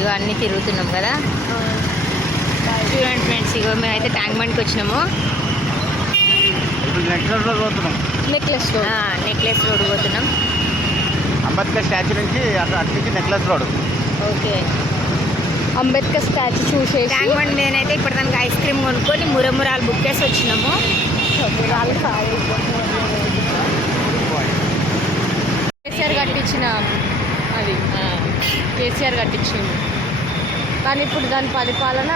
ఇక అన్నీ తిరుగుతున్నాం కదా. చూడండి ఫ్రెండ్స్, ఇగో మేమైతే ట్యాంక్ బండ్కి వచ్చినాము. నెక్లెస్ రోడ్ పోతున్నాం. అంబేద్కర్ స్టాచ్యూ నుంచి అటు నుంచి necklace road. Okay, Ambedkar statue చూసేసి ట్యాంక్ బండ్ మీదనైతే ఇప్పుడు దానికి ఐస్ క్రీమ్ కొనుక్కొని మురమురాలు బుక్ చేసి వచ్చినాము. కేసీఆర్ కట్టించిన అది కేసీఆర్ కట్టించింది, కానీ ఇప్పుడు దాని పరిపాలన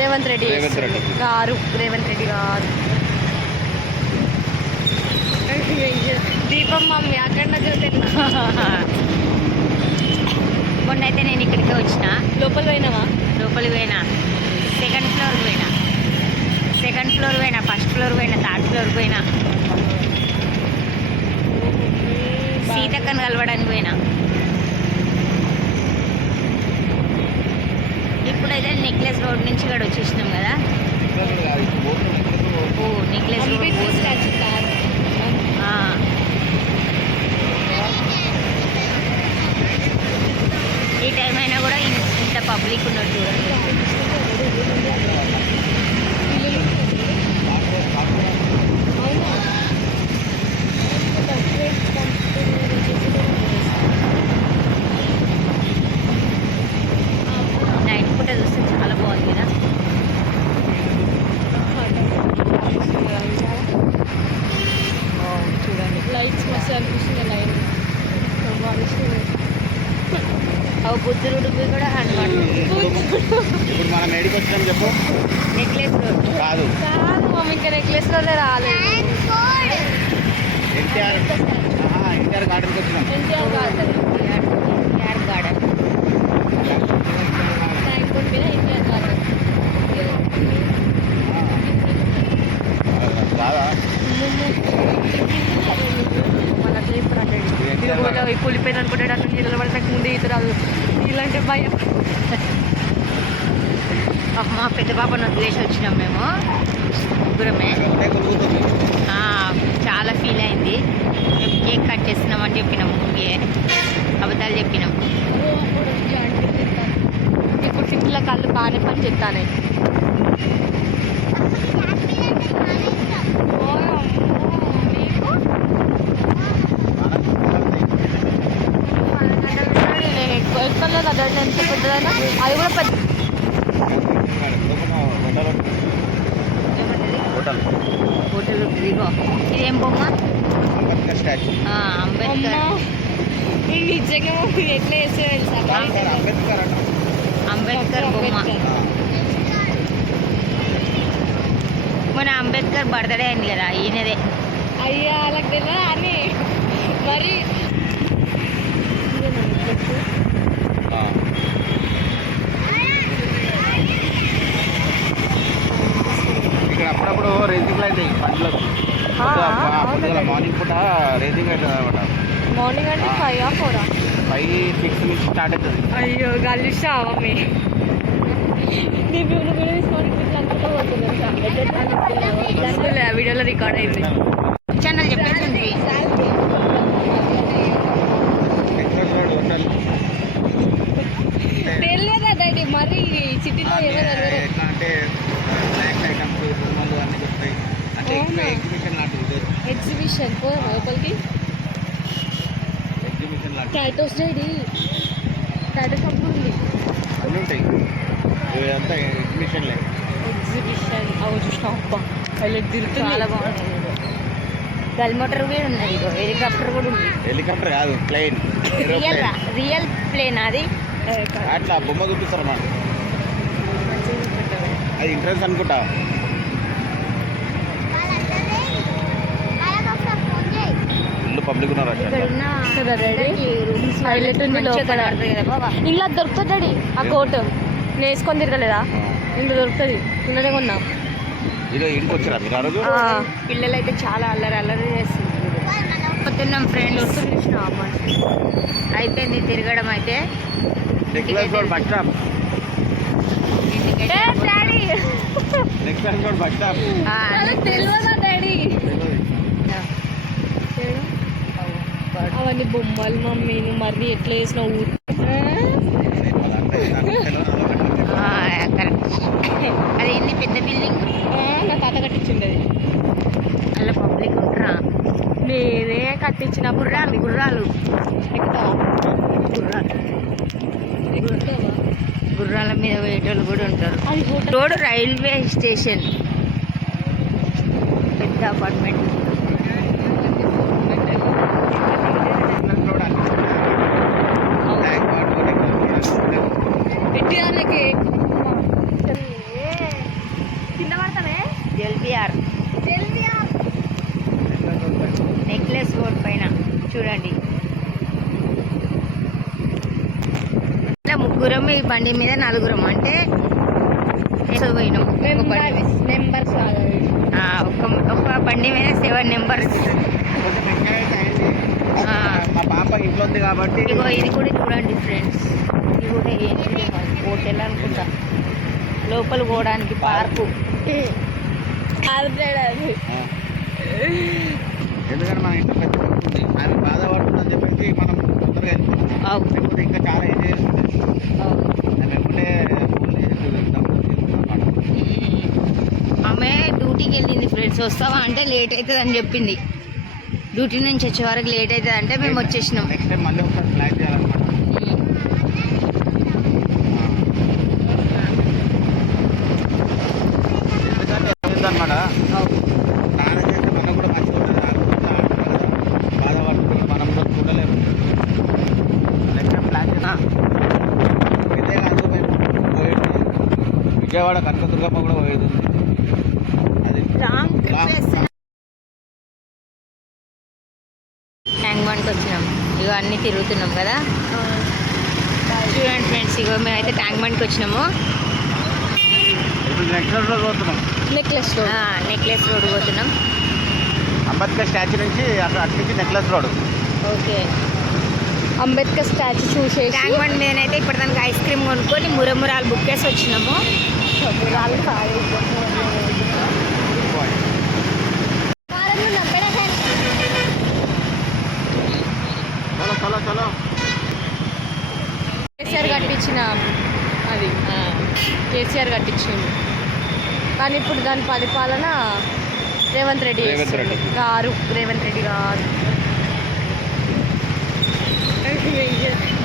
రేవంత్ రెడ్డి గారు. దీపం మమ్మీ అక్కడ మొన్న అయితే నేను ఇక్కడికే వచ్చిన. లోపలికి పోయినా, సెకండ్ ఫ్లోర్ పోయినా, ఫస్ట్ ఫ్లోర్ పోయినా, థర్డ్ ఫ్లోర్ పోయినా, సీతక్కని కలవడానికి పోయినా. ఇప్పుడైతే నెక్లెస్ రోడ్ నుంచి ఇక్కడ వచ్చేసినాం కదా. ఓ నెక్లెస్ రోడ్ ఈ టైం అయినా కూడా ఇంత పబ్లిక్ ఉన్నట్టు చూడండి. నైట్ పూట చూస్తే చాలా బాగుంది కదా. చూడండి లైట్స్ మస్తు అనిపిస్తుంది. లైన్ బుద్ధుడు కూడా హనుమాన్. ఇప్పుడు మనం ఏడికి వచ్చినాం చెప్పు. నెక్లెస్ రోడ్ కాదు మమ్మీ, ఇంకా నెక్లెస్ రోడ్ రాలేదు. ఎన్టీఆర్ గార్డెన్కి వచ్చినాం. ఎన్టీఆర్ గార్డెన్ ట్యాంక్ బండ్ మీద ఎన్టీఆర్ గార్డెన్. కాదా కూలిపోయింది అనుకుంటాడు. అట్లా నీళ్ళ పడతాక ముందు ఈత రాదు. నీళ్ళంటే భయం. మా పెద్ద పాపను వదిలేసి వచ్చినాం మేము ముగ్గురమే. చాలా ఫీల్ అయింది. మేము కేక్ కట్ చేస్తున్నామని చెప్పినాం, అబద్ధాలు చెప్పినాం. ఇప్పుడు సిటీలో కళ్ళు బాగానే పని చెప్తానే. నేను ఎక్కువ ఎక్కలేదు. అదే ఎంత పెద్దదైనా అది కూడా పెద్ద హోటల్ ఇదిగో ఇదేం బొమ్మ? అంబేద్కర్ స్టాచ్యూ. అంబేద్కర్. నిజంగా ఎట్లా వేస్తే అంబేద్కర్ బొమ్మ. మన అంబేద్కర్ బర్త్డే అయింది కదా, ఈయనదే. అయ్యా వాళ్ళకి తెలియదా అని మరి. ఇక్కడ అప్పుడప్పుడు రేసింగ్లు అవుతాయి బండ్లకు. మార్నింగ్ పూట రేసింగ్ అవుతుంది అనమాట. మార్నింగ్ అంటే 5 or 4? 5, 6 నుంచి స్టార్ట్ అవుతుంది. అయ్యో కలిసా మమ్మీ. వీడియోలో రికార్డ్ అయింది. ఛానల్ చెప్పేసి తెలియదా డాడీ మరి సిటీలో ఎవరు ఎట్లా అంటే స్నాక్స్ ఐటమ్స్, బొమ్మలు అన్నీ దొరుకుతాయి. అంటే ఎగ్జిబిషన్ లాంటివి. ఎగ్జిబిషన్ లోపలికి ఎగ్జిబిషన్ లాంటి టాటోస్ డాడీ. టాటోస్ ఉంది, అన్నీ ఉంటాయి. ఇదంతా ఎగ్జిబిషన్లే. ఎగ్జిబిషన్ అవి చూసినా అబ్బా హైలైట్ తిరుగుతుంది. చాలా బాగుంటుంది. గల్ మోటార్ కూడా ఉన్నది. ఇగో హెలికాప్టర్ కూడా ఉంది. హెలికాప్టర్ కాదు, ప్లేన్. రియల్ ప్లేన్ అది. అట్లా బొమ్మ చూపిస్తారు అన్నమాట. అది ఇంట్రెస్ట్ అనుకుంటా. ఫుల్ పబ్లిక్ ఉన్నారు అక్కడ. హైలైట్ ఉంది లోపల. ఇలా దొరుకుతుంది డాడీ ఆ కోట్. నేను వేసుకొని తిరగలేదా? ఇంట్లో దొరుకుతుంది. ఇన్నదే కొన్నా. ఇదో ఇంటికి వచ్చారా మీరు ఆ రోజు? పిల్లలు అయితే చాలా అల్లరి చేస్తుంది. పోతున్నాం ఫ్రెండ్స్. అయిపోయింది తిరగడం అయితే. Necklace road bus stop. Daddy necklace road bus stop. తెలియదా డాడీ? అవన్నీ బొమ్మలు మమ్మీ. నువ్వు మరీ ఎట్లా వేసినావు? కరెక్ట్. అదేంది పెద్ద బిల్డింగ్ నా తాత కట్టించిండేది. అలా పబ్లిక్ ఉంటారా? నేనే కట్టించిన గుర్రాలు గుర్రాలు ఎక్కుతావా? గుర్రాలు ఎక్కుతావా? గుర్రాల మీద పోయేటోళ్ళు కూడా ఉంటారు. అది హోటల్ రోడ్ రైల్వే స్టేషన్, పెద్ద అపార్ట్మెంట్. పెట్టిదానికి కింద పడతానే. ఎల్బిఆర్ నెక్లెస్ రోడ్ పైన చూడండి. ఇట్లా ముగ్గురం ఈ బండి మీద, నలుగురం అంటే పోయినాం. ఒక బండి మీద. నెంబర్స్ ఒక బండి మీద 7 నెంబర్స్. మా పాప ఇంట్లో ఉంది కాబట్టి ఇగో ఇది కూడా చూడండి ఫ్రెండ్స్, ఇది కూడా ఏంటి హోటల్ అనుకుంటా. లోపల పోవడానికి పార్కు. ఎందుకంటే మన ఇంట్లో పెద్ద కొడుకు ఉంది, ఆమె బాధపడుతుందని చెప్పేసి మనం తొందరగా వెళ్ళిపోతున్నాం. అవును. లేకపోతే ఇంకా చాలా ఏం చేస్తుంది. ఆమె ఎప్పుడే ఫోన్ చేసి వెళ్తాం. ఆమె డ్యూటీకి వెళ్ళింది ఫ్రెండ్స్. వస్తావా అంటే లేట్ అవుతుంది అని చెప్పింది. డ్యూటీ నుంచి వచ్చే వరకు లేట్ అవుతుంది అంటే మేము వచ్చేసినాం. నెక్స్ట్ టైం మళ్ళీ ఒకసారి ఫ్లైట్ చేయాలన్నమాట. అనమాట స్నానం చేస్తే మనం కూడా మంచిగా ఉంటుంది. బాధపడుతుంది, మనం కూడా చూడలేము. నెక్స్ట్ టైం ప్లాన్ చేస్తాం. ఇదే కాదు మేము పోయేది విజయవాడ కనకదుర్గమ్మ కూడా పోయేది ఉంది. అది ట్యాంక్ బండ్కి వచ్చినాం. ఇగో అన్నీ తిరుగుతున్నాం కదా. చూడండి ఫ్రెండ్స్, ఇగో మేమైతే ట్యాంక్ బండ్కి వచ్చినాము. ఇప్పుడు నెక్స్ట్ రోడ్ పోతున్నాం. Necklace road. నెక్లెస్ రోడ్ పోతున్నాం. అంబేద్కర్ స్టాచ్యూ నుంచి అక్కడ అటు నుంచి necklace road. Okay. Ambedkar statue చూసేసి ట్యాంక్ బండ్ మీదనైతే ఇప్పటిదానికి ఐస్ క్రీమ్ కొనుక్కొని మురమురాలు బుక్ చేసి వచ్చినాము. చలో చలో చలో. కేసీఆర్ కట్టించిన అది కేసీఆర్ కట్టించింది, కానీ ఇప్పుడు దాని పరిపాలన రేవంత్ రెడ్డి గారు.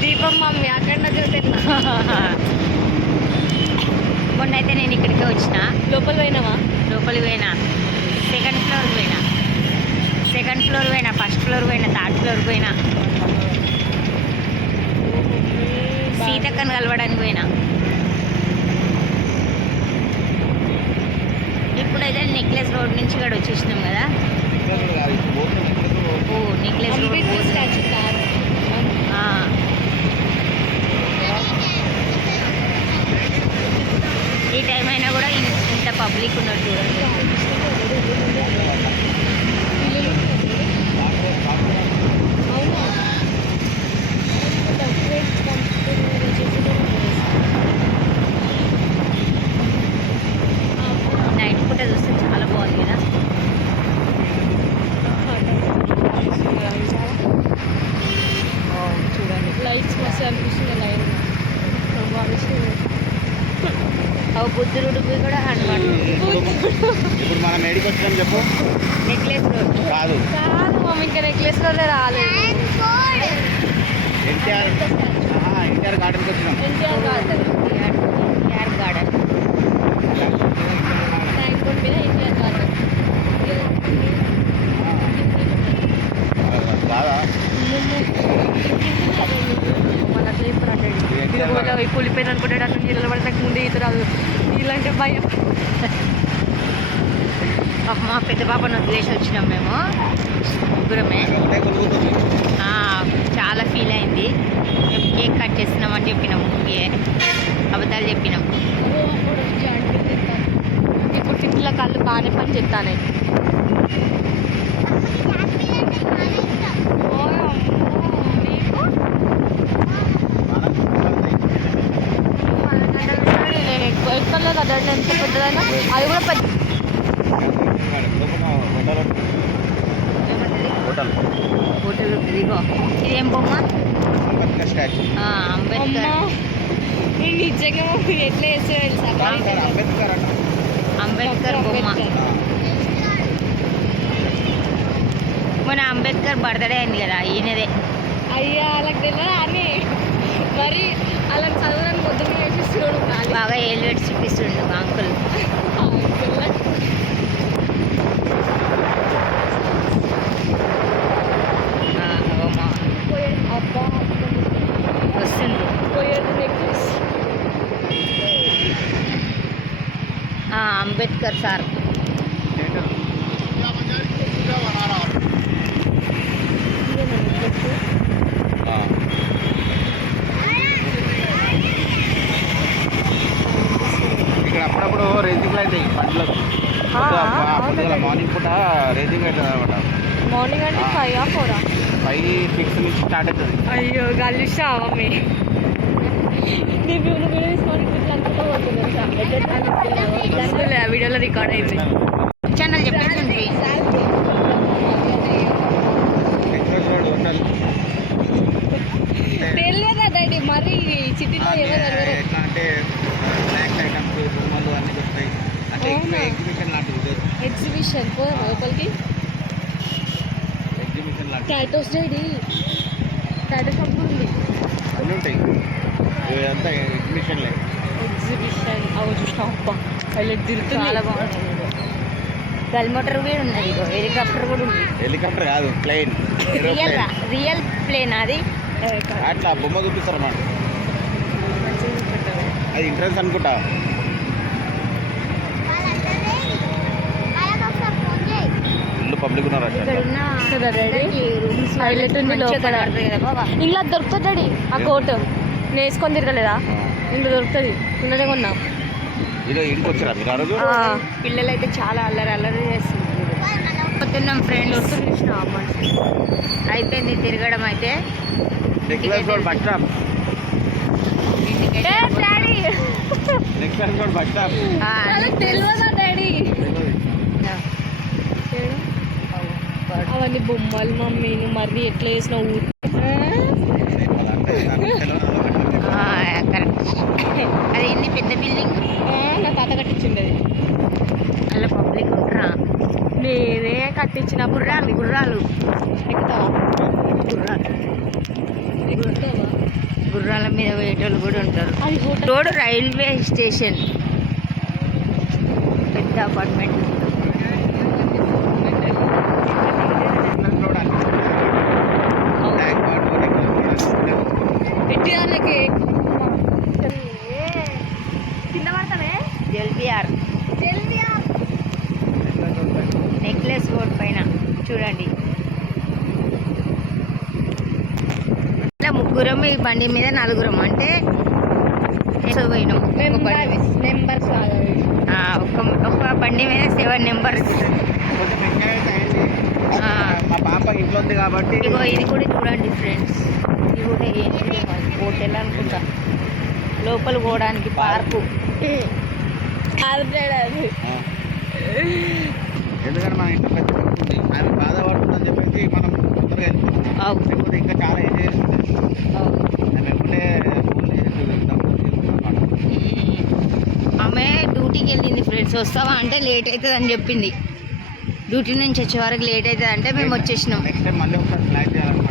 దీపం మమ్మీ అక్కడ చూస్తున్నా. మొన్న అయితే నేను ఇక్కడికే వచ్చిన. లోపల పోయినావా? లోపలికి పోయినా, సెకండ్ ఫ్లోర్ పోయినా, ఫస్ట్ ఫ్లోర్ పోయినా, థర్డ్ ఫ్లోర్ పోయినా, సీతక్కను కలవడానికి పోయినా. ఇప్పుడైతే నెక్లెస్ రోడ్ నుంచి ఇక్కడ వచ్చేసినాం కదా. ఓ నెక్లెస్ రోడ్ స్టాచ్యూ కాదు. ఈ టైం అయినా కూడా ఇంత పబ్లిక్ ఉన్నట్టు చూడండి. నైట్ పూట చూస్తే చాలా బాగుంది కదా. చూడండి లైట్స్ మస్తు అనిపిస్తుంది. లైట్ బుద్ధుడు కూడా హనుమాన్. ఇప్పుడు మనం ఏడికి వచ్చినాం చెప్పు. నెక్లెస్ రోడ్ కాదు కాదు మమ్మీ, ఇంకా నెక్లెస్ రోడ్లే రాలేదు. ఎన్టీఆర్ గార్డెన్కి వచ్చినాం. NTR garden. NTR garden. Tank bund మీద ఎన్టీఆర్ గార్డెన్. కాదా మన చేపలు అంటే కూలిపోయింది అనుకుంటాడు. అట్లా నీళ్ళు పడి నాకు ముందే ఈత రాదు. ఇలాంటి భయం. మా పెద్ద పాపను వదిలేసి వచ్చినాం మేము ముగ్గురమే. చాలా ఫీల్ అయింది. మేము కేక్ కట్ చేస్తున్నామని చెప్పినాం. అబద్ధాలు చెప్పినాం. ఇప్పుడు తిప్పుల కళ్ళు బాగానే పని చెప్తానే. నేను ఎక్కడలే కదా ఎంత పెద్దదైనా అది కూడా పెద్ద హోటల్ ఇదిగో ఇదేం బొమ్మ? అంబేద్కర్ స్టాచ్యూ. అంబేద్కర్ నేను నిజంగా ఎట్లా వేస్తే తెలుసా అంబేద్కర్ అంట. అంబేద్కర్ బొమ్మ. మన అంబేద్కర్ బర్త్డే అయింది కదా ఈయనదే. అయ్యా వాళ్ళకి తెలియదా అని మరి అలా చదవడానికి మొత్తం వేసిస్తున్నాడు బాగా ఎలివేట్ చూపిస్తుండు అంకుల్. అబ్బా వస్తుండ్రు. పోయేది నెక్లెస్ అంబేద్కర్ సార్. ఆ. ఇక్కడ అప్పుడప్పుడు రేసింగ్లు అవుతాయి బండ్లకు. పొద్దుగల మార్నింగ్ పూట రేసింగ్ అవుతుంది అనమాట. మార్నింగ్ అంటే 5 or 4 5-6 నుంచి స్టార్ట్ అవుతుంది. అయ్యో గలిషా మమ్మీ నేను వీడియోలో రికార్డ్ అయింది ఛానల్ చెప్పేసి తెలియదా డాడీ మరి సిటీలో ఎవరు ఎట్లా అంటే స్నాక్స్ ఐటమ్స్ బొమ్మలు అన్నీ దొరుకుతాయి. అంటే అవునా? ఎగ్జిబిషన్ లాంటివి. ఎగ్జిబిషన్ పోదా లోపలికి ఎగ్జిబిషన్ లాంటివి టాటోస్ డాడీ టాటో షాప్ ఉంది అన్నీ ఉంటాయి. ఇదంతా ఎగ్జిబిషన్లే. ఎగ్జిబిషన్ అవి చూసినా అబ్బా హైలైట్ తిరుగుతుంది చాలా బాగుంటుంది. గల్ మోటార్ కూడా ఉన్నది. ఇగో హెలికాప్టర్ కూడా ఉంది. హెలికాప్టర్ కాదు, ప్లేన్. రియల్ ప్లేన్ అది. అట్లా బొమ్మ చూపిస్తారు అన్నమాట. అది ఇంట్రెస్ట్ అనుకుంటా. ఇల్లు పబ్లిక్ ఉన్నారు అట్లా. ఇక్కడ ఉన్న కదా డాడీ రూమ్స్ హైలైట్ ఉంది లోపల ఇంట్లో దొరుకుతుంది డాడీ ఆ కోట్ నేను వేసుకొని తిరగలేదా ఇంట్లో దొరుకుతుంది ఇంట్లోనే కొన్నా ఇది ఇంటికి వచ్చారా మీరు ఆ రోజు? పిల్లలు అయితే చాలా అల్లరి చేస్తుంది. పోతున్నాం ఫ్రెండ్స్. అయిపోయింది తిరగడం అయితే. Next road bus stop. Daddy next road bus stop. తెలియదా డాడీ అవన్నీ బొమ్మలు మమ్మీ నువ్వు మరీ ఎట్లా వేసినావు కరెక్ట్. అది ఎన్ని పెద్ద బిల్డింగ్. నా తాత కట్టించిండేది అలా పబ్లిక్ ఉంటారా? నేనే కట్టించిన గుర్రాలు ఎక్కుతావా గుర్రాలు ఎక్కుతావా గుర్రాల మీద పోయేటోళ్ళు కూడా ఉంటారు. అది హోటల్ రోడ్ రైల్వే స్టేషన్. పెద్ద అపార్ట్మెంట్. పెట్టిదానికి కింద పడతానే జల్బిఆర్ నెక్లెస్ రోడ్ పైన చూడండి. ఇట్లా ముగ్గురం ఈ బండి మీద నలుగురం అంటే పోయినాం. నెంబర్స్ ఒక బండి మీద 7 నెంబర్స్. మా పాప ఇంట్లో ఉంది కాబట్టి ఇగో ఇది కూడా చూడండి ఫ్రెండ్స్. ఇది కూడా ఏంటి హోటల్ అనుకుంటా. లోపల పోవడానికి పార్కు. ఎందుకంటే మన ఇంట్లో పెద్ద కుక్క ఉంది. ఆమె బాధపడుతుందని చెప్పేసి మనం తొందరగా వెళ్ళిపోతాం. లేకపోతే ఇంకా చాలా ఏం చేస్తుంది. ఆమె ఎప్పుడే ఫోన్ చేసి వెళ్తాం. ఆమె డ్యూటీకి వెళ్ళింది ఫ్రెండ్స్. వస్తావా అంటే లేట్ అవుతుంది అని చెప్పింది. డ్యూటీ నుంచి వచ్చే వరకు లేట్ అవుతుంది అంటే మేము వచ్చేసినాం. నెక్స్ట్ టైం మళ్ళీ ఒకసారి ప్లాన్ చేయాలన్నమాట.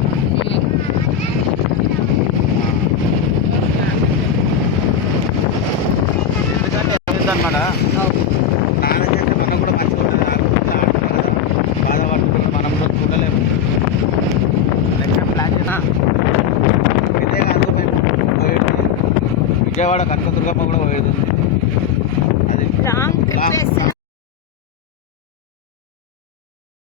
అనమాట స్నానం చేస్తే మనం కూడా మంచిగా ఉంటుంది. బాధపడుతుంది మనం కూడా చూడలేము. నెక్స్ట్ టైం ప్లాన్ చేస్తాం. ఇదే కాదు మేము పోయేది విజయవాడ కనకదుర్గమ్మ కూడా పోయేది ఉంది. అది లాంగ్ ట్రిప్ వేస్తున్నాం.